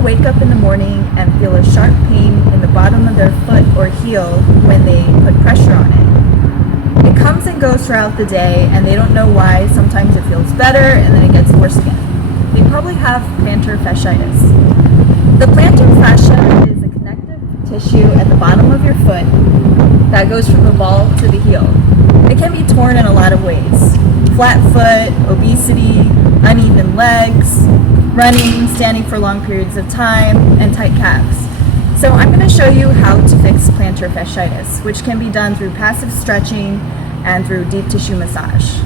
people wake up in the morning and feel a sharp pain in the bottom of their foot or heel when they put pressure on it. It comes and goes throughout the day and they don't know why. Sometimes it feels better and then it gets worse again. They probably have plantar fasciitis. The plantar fascia is a connective tissue at the bottom of your foot that goes from the ball to the heel. It can be torn in a lot of ways. Flat foot, obesity, uneven legs, running, standing for long periods of time, and tight calves. So I'm going to show you how to fix plantar fasciitis, which can be done through passive stretching and through deep tissue massage.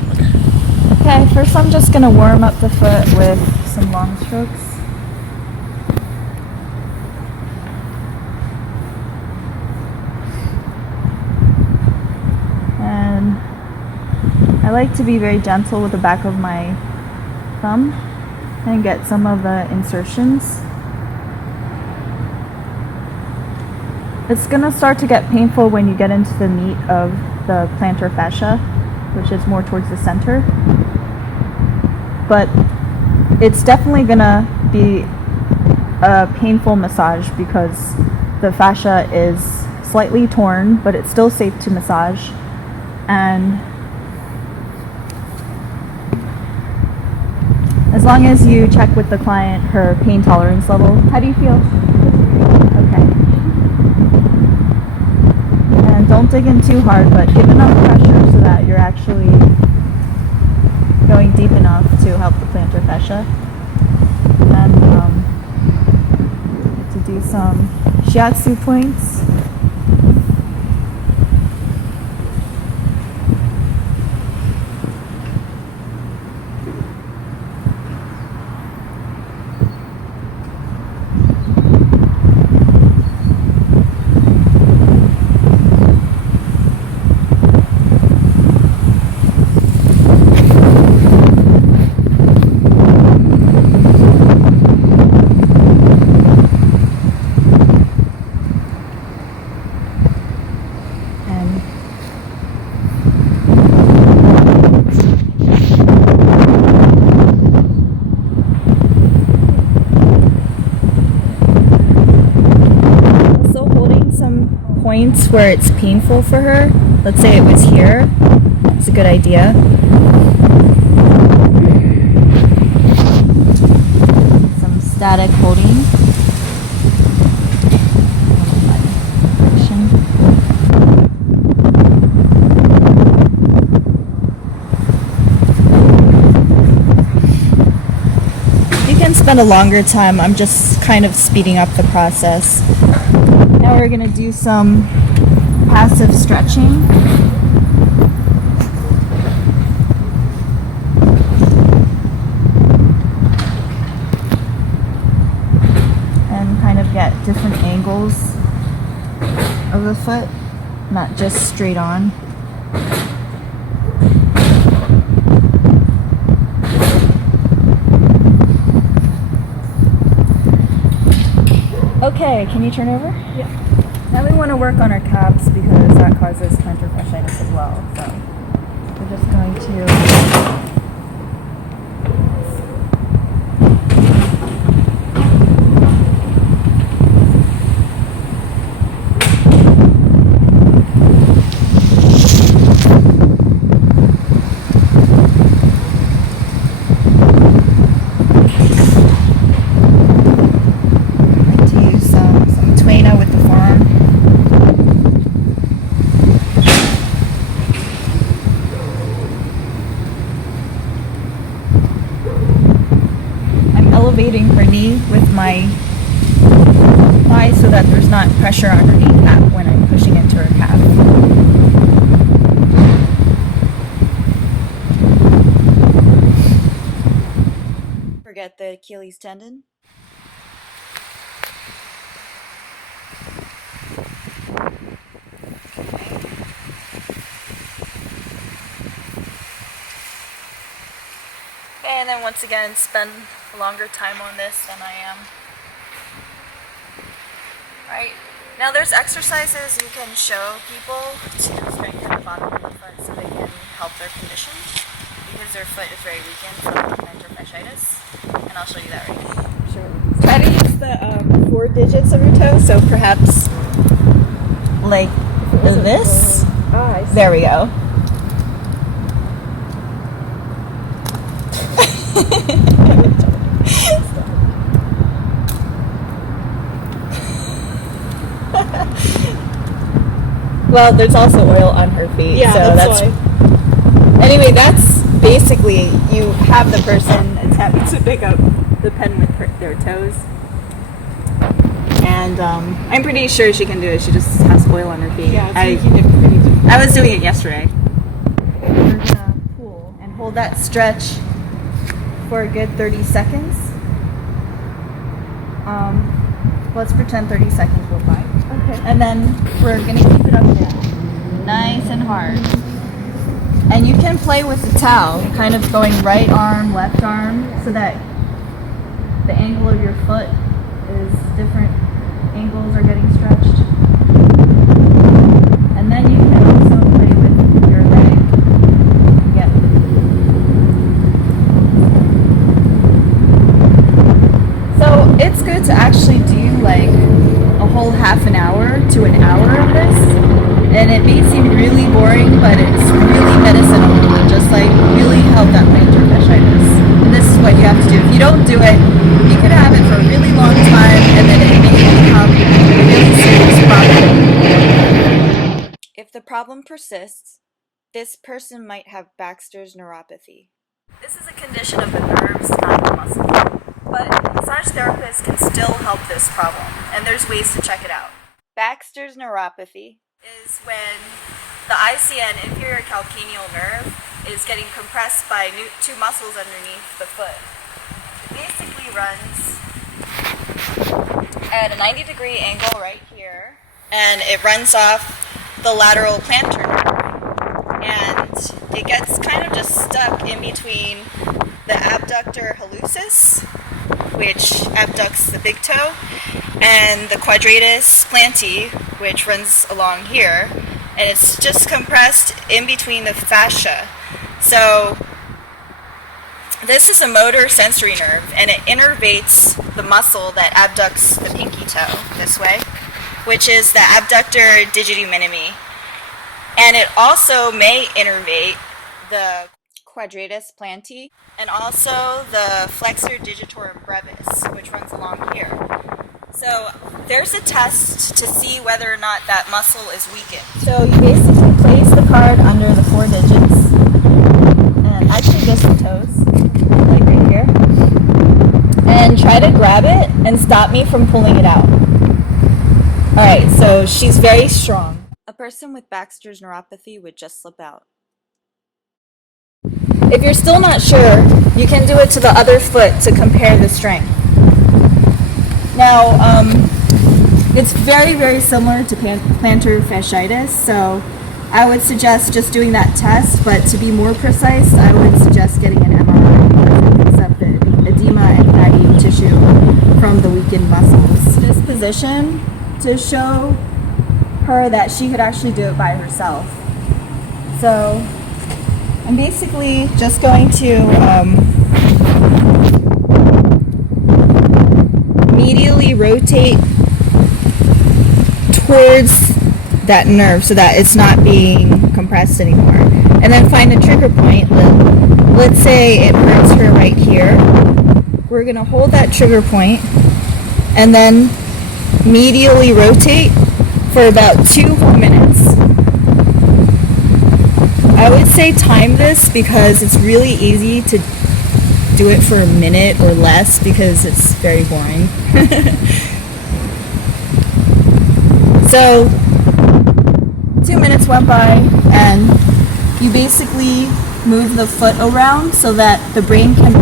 Okay, first I'm just going to warm up the foot with some long strokes. And I like to be very gentle with the back of my thumb and get some of the insertions. It's going to start to get painful when you get into the meat of the plantar fascia, which is more towards the center. But it's definitely going to be a painful massage because the fascia is slightly torn, but it's still safe to massage. And as long as you check with the client her pain tolerance level. How do you feel? Okay. And don't dig in too hard, but give enough pressure so that you're actually going deep enough to help the plantar fascia. And to do some shiatsu points. Points where it's painful for her. Let's say it was here. It's a good idea. Some static holding. You can spend a longer time. I'm just kind of speeding up the process. Now we're going to do some passive stretching. And kind of get different angles of the foot, not just straight on. Okay, can you turn over? Yeah. Now we want to work on our calves because that causes plantar fasciitis as well. So we're just going to elevating her knee with my thigh so that there's not pressure underneath that when I'm pushing into her calf. Forget the Achilles tendon. And then once again, spend a longer time on this than I am. Right? Now there's exercises you can show people to strengthen the bottom of the foot so they can help their condition because their foot is very weakened from plantar fasciitis. And I'll show you that right now. sure. Try to use the 4 digits of your toe, so perhaps like this. Ah, I see. There we go. Well, there's also oil on her feet, Yeah, so that's why. Anyway, that's basically, you have the person attempt to pick up the pen with their toes. And I'm pretty sure she can do it. She just has oil on her feet. Yeah, it's making it pretty difficult. I was doing it yesterday. We're gonna pull and hold that stretch for a good 30 seconds. Let's pretend 30 seconds will by. Okay. And then we're gonna keep it up there, nice and hard. And you can play with the towel, kind of going right arm, left arm, so that the angle of your foot is different. Angles are getting stretched. And then you can also play with your leg. Yeah. So it's good to actually do like a whole half an hour to an hour of this. And it may seem really boring, but it's really medicinal. And just like really help that plantar fasciitis. And this is what you have to do. If you don't do it, you could have it for a really long time, and then it may become a really serious problem. If the problem persists, this person might have Baxter's neuropathy. This is a condition of the nerves, not the muscle. But massage therapists can still help this problem, and there's ways to check it out. Baxter's neuropathy is when the ICN, inferior calcaneal nerve, is getting compressed by 2 muscles underneath the foot. It basically runs at a 90-degree angle right here, and it runs off the lateral plantar nerve, and it gets kind of just stuck in between the abductor hallucis, which abducts the big toe, and the quadratus plantae, which runs along here, and it's just compressed in between the fascia. So this is a motor sensory nerve, and it innervates the muscle that abducts the pinky toe this way, which is the abductor digiti minimi. And it also may innervate the quadratus plantae and also the flexor digitorum brevis, which runs along here. So there's a test to see whether or not that muscle is weakened. So you basically place the card under the 4 digits, and actually just the toes, like right here, and try to grab it and stop me from pulling it out. Alright, so she's very strong. A person with Baxter's neuropathy would just slip out. If you're still not sure, you can do it to the other foot to compare the strength. Now, it's very, very similar to plantar fasciitis, so I would suggest just doing that test, but to be more precise, I would suggest getting an MRI because it picks up the edema and fatty tissue from the weakened muscles. This position to show her that she could actually do it by herself. So I'm basically just going to medially rotate towards that nerve so that it's not being compressed anymore. And then find a trigger point. Let's say it hurts her right here. We're going to hold that trigger point and then medially rotate for about 2 whole minutes. I would say time this because it's really easy to do it for a minute or less because it's very boring. So 2 minutes went by and you basically move the foot around so that the brain can